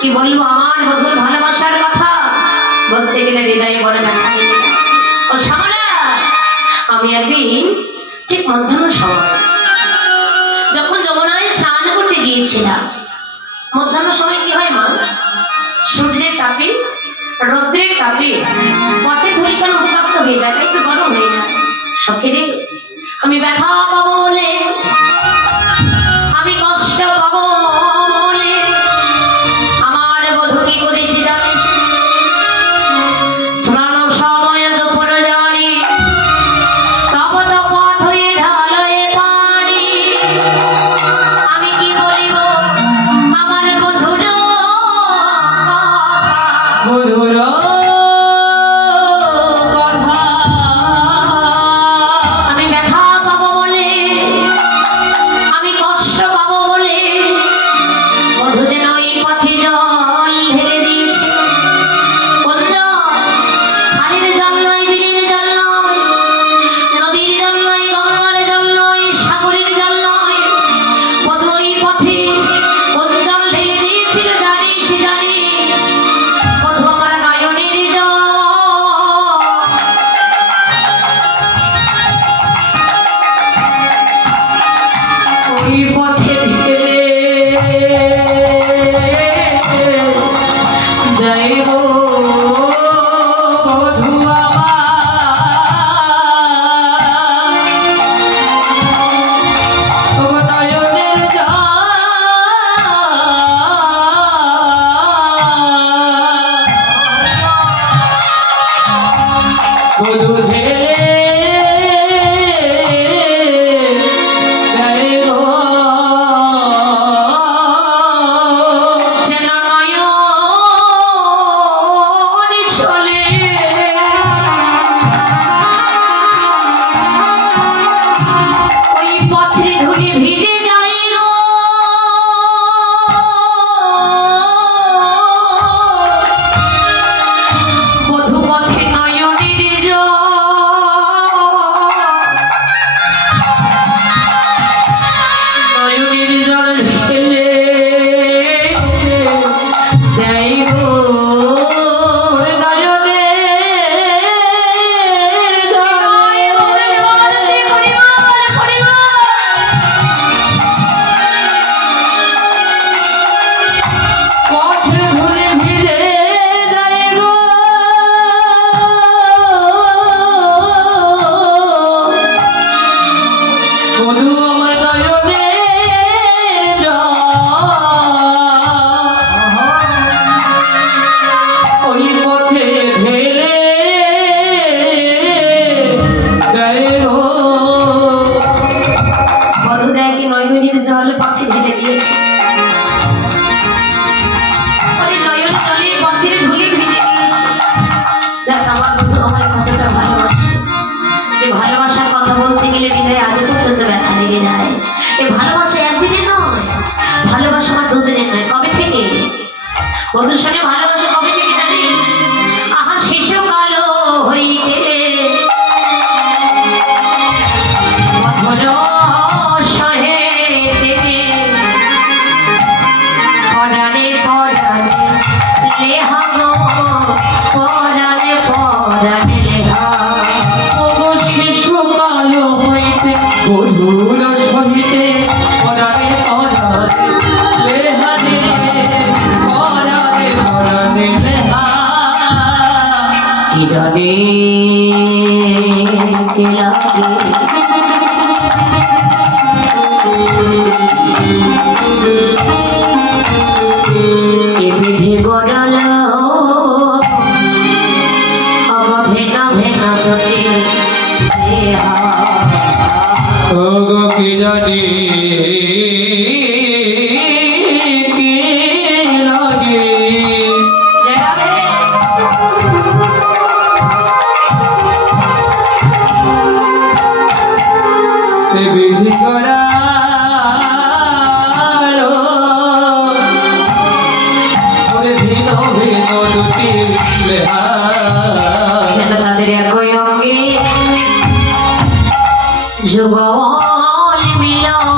কি বলবো আমার বধুর ভালোবাসার কথা বলতে গেলে হৃদয়ে বড় ব্যথা লেগে যায়। ও শ্যামলা, আমি একদিন ঠিক মধ্যাহ্ন সময় যখন যমুনায় স্নান করতে গিয়েছিলাম, মধ্যাহ্ন সময় কি হয় মা, সূর্যের তাপে রৌদ্রের তাপে পথে ধূলিকণা উত্তপ্ত হয়ে যায়, একটু গরম হয়ে যায়। সখীরে আমি ব্যথা পাবো বলে, আমি কষ্ট পাবো বলে আমার বধূ কি করেছে জানিস? স্নান সময় দুপুর জানি তপত পথ হয়ে ঢালয়ে পানি। আমি কি বলিব আমার বধূর আমি ব্যথা পাবো বলে, আমি কষ্ট পাবো বলে বধূ যেন ওই পথে জল ঢেলে দিয়েছে। কোন জল? খালের জল নয়, বিলের জল নয়, নদীর জল নয়, গঙ্গার জল নয়, সাগরের জল নয়। বধূ ওই পথে কোন জল ঢেলে দিয়েছিল জানিস? জানিস? বধূ আমার নয়নের জল। ওই পথে ঢেলে যাইব বধূ আমার নয়নের জল। বধূ ঢেলে যাইব সে নয়ন চলে। ওই পথে ধুলি ভিজে যাই গো, বধূ পথে নয়নের জল। নয়নের জল ঢেলে যাইব নয়নের পথে ধুলি ভিজে যাই গো, বধূ আমার নয়নের জল। ওই পথে ঢেলে যাই গো। বধূ দেখে নয়নের জল পথে ঢেলে দিয়েছে। ওই নয়ন জলে পথের ধুলি ভিজে দিয়েছে। দেখ আমার বন্ধু আমার কতটা ভালোবাসে। যে ভালোবাসার কথা বলতে গেলে হৃদয়ে আজ পর্যন্ত ব্যথা লেগে যায়। এই ভালোবাসা একদিনের নয়, ভালোবাসা আমার দুদিনের নয়। কবে থেকে বন্ধুর সঙ্গে ভালোবাসা কবে থেকে জানিস? আহা শিশুকাল হইতে মধুর সহে থেকে পরাণে পরাণে লেহা গো, পরাণে পরাণে লেহা। শিশুকাল হইতে বধূর সহিতে পরাণে পরাণে লেহা রে, পরাণে পরাণে লেহা। কি জানে কে লাগে এ বিধি গড়াল ভেনা ভেনা ধরে কি জানি কি লাগে বিধি করা ভিন্ন ভিন্ন দুটি তাদের একই অঙ্গে যুগল মিলন,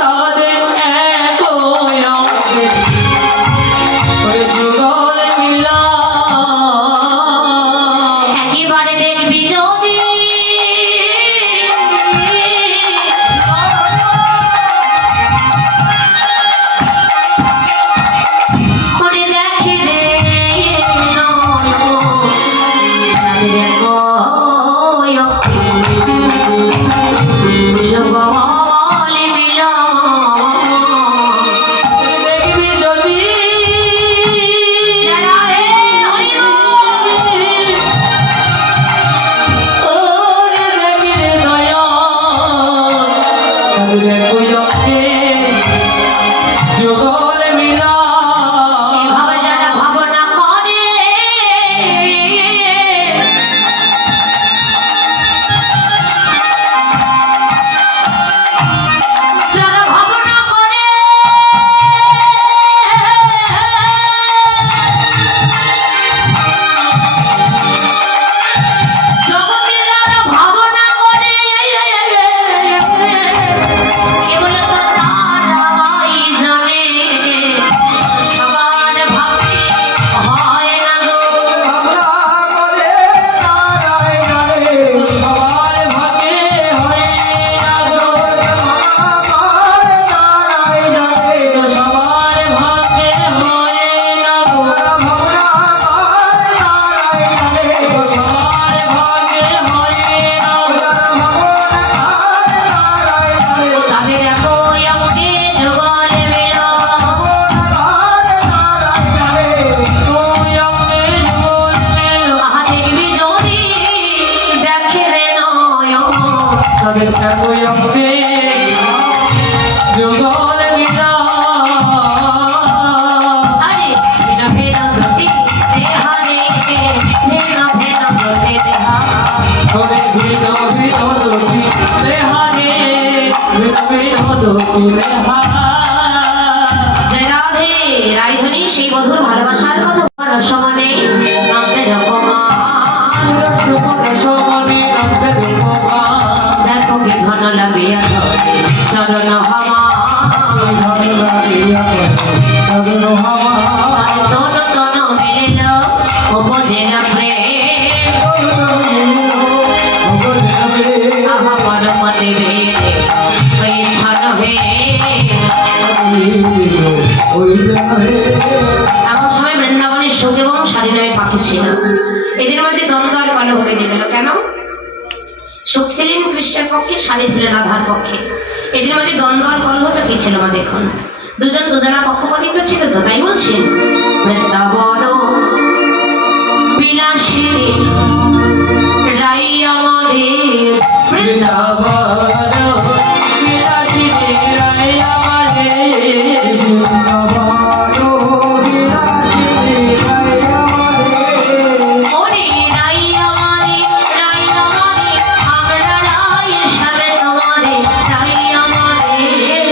তাদের একই অঙ্গে মধুকুলে হার জয় রাধে রায়ধনী সেই মধুর ভালোবাসার কথা রসমনে নন্দের কুমার রসমণি নন্দের কুমার দেখো কি ঘন লাগিয়া ধরে চরণ আমার আর তন তন মিলিল উপজেল প্রেম আহা পরমতে বেদে হয়ে ছন এমন সময় বৃন্দাবনের সুখ এবং শাড়ি নামে পাখি ছিল। এদের মাঝে দ্বন্দ্ব আর কলহ বেঁধে গেল। কেন? সুখ ছিলেন কৃষ্ণের পক্ষে, শাড়ি ছিলেন রাধার পক্ষে। এদের মাঝে দ্বন্দ্ব আর কলহটা কি ছিল মা দেখুন। দুজন দুজনের পক্ষপাতিত্ব ছিল তো, তাই বলছেন বৃন্দাবন বিলাসী রাই আমাদের বৃন্দাবন ওরে রাই আমাদের রাই আমাদের আমরা রায়ের সামনে তোমাদের রাই আমাদের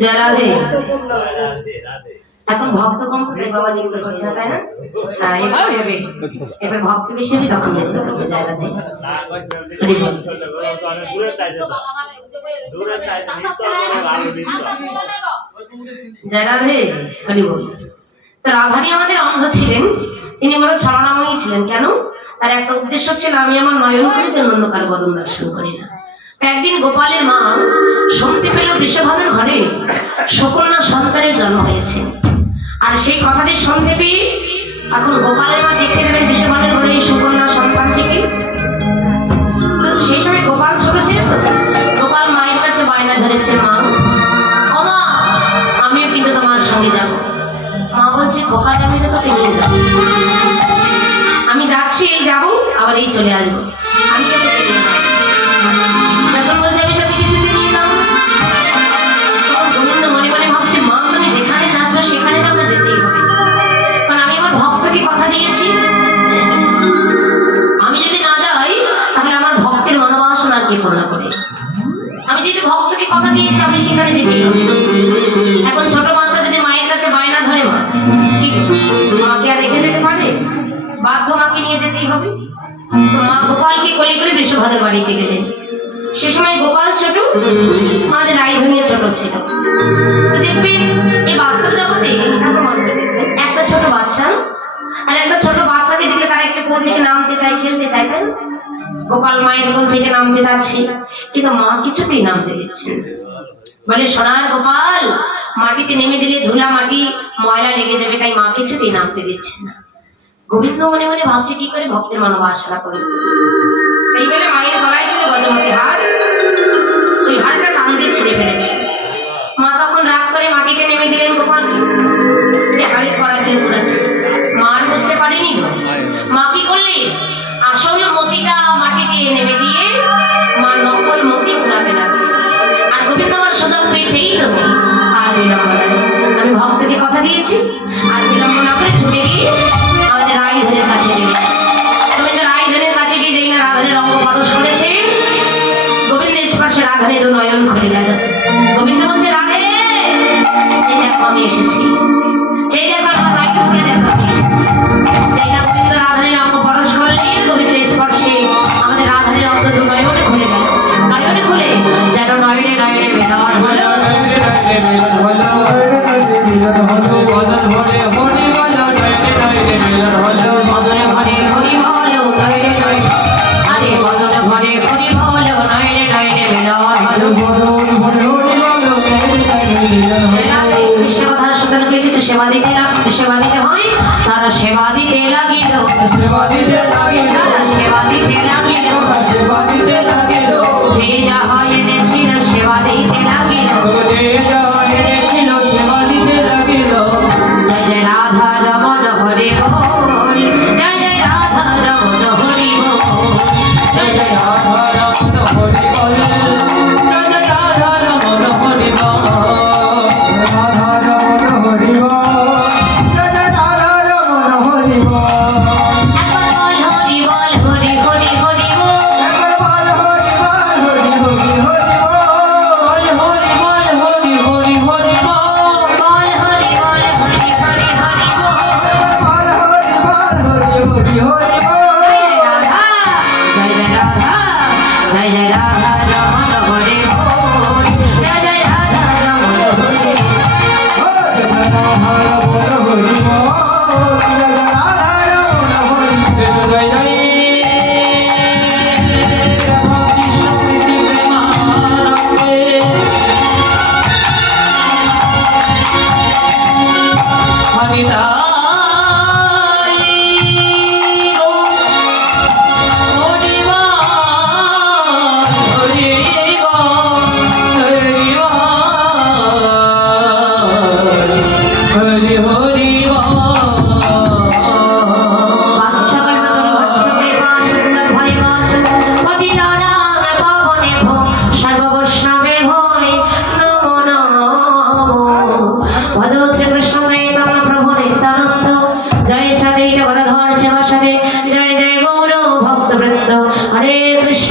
জয় রাধে। এখন ভক্ত কম তো তাই বাবা লিখতে করছে না, তাই না? হ্যাঁ, এবার ভক্ত বেশি হলে তখন লিখতে করবে জয় রাধে। হরি বল। জয় রাধে, হরি বল। তো রাধারী আমাদের অন্ধ ছিলেন, তিনি বড় ছলনাময়ী ছিলেন। কেন? তার একটা উদ্দেশ্য ছিল, আমি আমার নয়ন করে যেন অন্য কারো বদন দর্শন করি না। তো একদিন গোপালের মা শুনতে পেল বৃষভানুর ঘরে সুকন্যা সন্তানের জন্ম হয়েছে। আর সেই কথাটি শুনতে পেয়ে এখন গোপালের মা দেখতে যাবেন বৃষভানুর ঘরে এই সুকন্যা সন্তানটিকে। তো সেই সময় গোপাল ছোট ছিল, তো গোপাল মায়ের কাছে বায়না ধরেছে, মা ও মা, আমিও কিন্তু তোমার সঙ্গে যাব। মা বলছে, খোকাটা আমি তো তোকে নিয়ে যাবো, আমি যাচ্ছি, এই যাবো আবার এই চলে আসবো, আমি তো তোকে নিয়ে যাবো। যখন বলছে আমি তোকে কিছুতে নিয়ে যাবো, তখন গোবিন্দ মনে মনে ভাবছে, মা তুমি যেখানে যাচ্ছ সেখানে তো আমার যেতেই হবে, কারণ আমি আমার ভক্তকে কথা দিয়েছি, আমি যদি না যাই তাহলে আমার ভক্তের মনোবাসনা কি পূর্ণ করে। আমি যেহেতু ভক্তকে কথা দিয়েছি, আমি সেখানে যেতেই হবে। এখন ছোট বাচ্চা যদি মায়ের কাছে বায়না ধরে, মা কি মাকে আর রেখে যেতে পারে, বাধ্য মাকে নিয়ে যেতেই হবে। তো মা গোপালকে কোলে করে বৃষভানুর বাড়িতে গেলেন। সে সময় গোপাল ছোট, আমাদের রাইধনিয়া ছোট ছিল। তো দেখবেন এই বাস্তব জগতে দেখবেন একটা ছোট বাচ্চা আর একটা ছোট বাচ্চাকে দেখলে তারা একটা কোল থেকে নামতে চায়, খেলতে চায়, তাই না? গোপাল মায়ের কোল থেকে নামতে যাচ্ছে, কিন্তু মা কিছুতেই নামতে দিচ্ছে না। বলে, সোনার গোপাল, মাটিতে নেমে দিলে ধুলা মাটি ময়লা লেগে যাবে, তাই মা কিছুতেই নামতে দিচ্ছে না। গোবিন্দ মনে মনে ভাবছে, কি করে ভক্তের মনোবাসনা করে। এই বলে মায়ের গলায় ছিল গজমতি হার, ওই হারটা টান দিয়ে ছিঁড়ে ফেলেছে। মা তখন রাগ করে মাটিতে নেমে দিলেন গোপালকে, হাড়ের কড়াগুলো ঘুরাচ্ছে। মা আর বুঝতে পারেনি, মা কি করলে আসল মতিটা মাটিতে নেমে দিয়ে মা নকল মতি ঘুরাতে লাগলেন। আর গোবিন্দ আমার সুযোগ পেয়েছে, এই তো আর বিলম্ব নয়, আমি ভক্তকে কথা দিয়েছি, আর বিলম্ব না করে ছুটে গিয়ে আমাদের রাইধনের কাছে গেলেন। গোবিন্দ রাইধনের কাছে গিয়ে যেই না রাধানের অঙ্গ পরশ করেছে, গোবিন্দের স্পর্শে রাধানের দু নয়ন খুলে গেল। গোবিন্দ বলছে, রাধে, এই দেখো আমি এসেছি, সেই দেখো আমার নয়ন খুলে দেখো আমি এসেছি। যেই না গোবিন্দ রাধানের অঙ্গ পরশ করলেন, গোবিন্দের স্পর্শে আমাদের রাধানের অঙ্গ দু নয়নে খুলে গেল। নয়নে খুলে যেন নয়নে নয়নে বেদন হলো, বদনে ভরে হরি বলো নয়নে নয়নে, আরে বদনে ভরে হরি বলো নয়নে নয়নে বেদন হলো। কৃষ্ণ কথার সুতরাং লিখেছে, সেবা দিতে সেবা দিতে হয়, তারা সেবা দিতে লাগিল, তারা সেবা দিতে লাগিল, যে যাহা এনেছিল সেবা দিতে লাগিল। জয় জয় রাধা রমন হরে বল, জয় জয় রাধা রমন হরি বল, জয় জয় রাধা রমন হরি বল, জয় জয় রাধা রমন হরি বল, রাধা রমন হরি বল, জয় জয় রাধা রমন হরি বল। একবার বল হরি বল, হরি হরি হরি বল, একবার বল হরি বল, হরি হরি হরি বল, বল হরি বল, হরি হরি হরি বল, বল হরি বল, হরি হরি হরি বল, বল হরি বল, হরি হরি হরি বল। জয় জয় রাধা, জয় জয় রাধা রমন হরি বল, জয় জয় রাধা রমন হরি বল, জয় জয় রাধা রমন হরি বল, জয় জয় রাধা রমন হরি বল, জয় জয় রাধা কৃষ্ণ প্রীতি প্রেমানন্দে। হরিদাই গো হরি বল, হরি বল, হরি বল, হরি হরি বল। সর্ববৈষ্ণবে ভয় নমো নমো, ভজ শ্রীকৃষ্ণ চৈতন্য প্রভু নিত্যানন্দ, জয় সদৈত গদাধর সেবাসদে, জয় জয় গৌর ভক্তবৃন্দ, হরে কৃষ্ণ